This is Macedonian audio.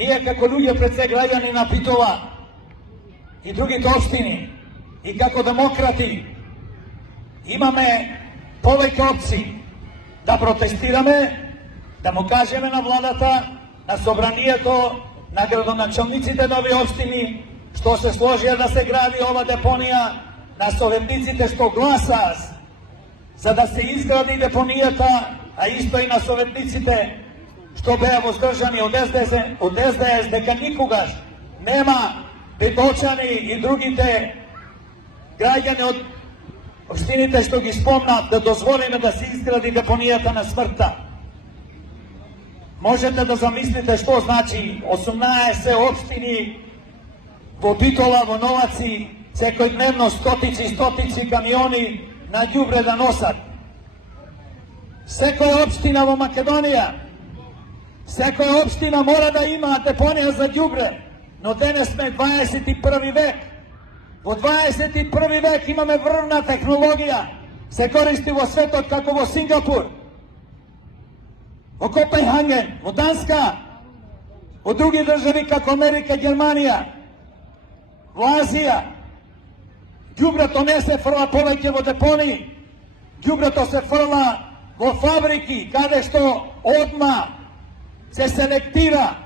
ние како луѓе пред се граѓани на Битола и другите општини и како демократи имаме повеќе опции да протестираме, да му кажеме на владата, на собранието, на градоначалниците на овие општини што се сложија да се гради ова депонија, на советниците што гласаа за да се изгради депонијата, а исто и на советниците што беа воздржани од СДС дека никогаш нема Битолчани и другите граѓани од општините што ги спомнат да дозволиме да се изгради депонијата на смртта. Можете да замислите што значи 18 општини во Битола, во Новаци, секојдневно стотици камиони на ѓубре да носат. Секоја општина во Македонија, секоја општина мора да има депонија за ѓубре, но денес сме 21 век. Во 21 век имаме врвна технологија, се користи во светот како во Сингапур, во Копенхаген, во Данска, во други држави како Америка, Германија, во Азија. Ѓубрето не се фрла повеќе во депони, ѓубрето се фрла во фабрики, каде што одма се селектира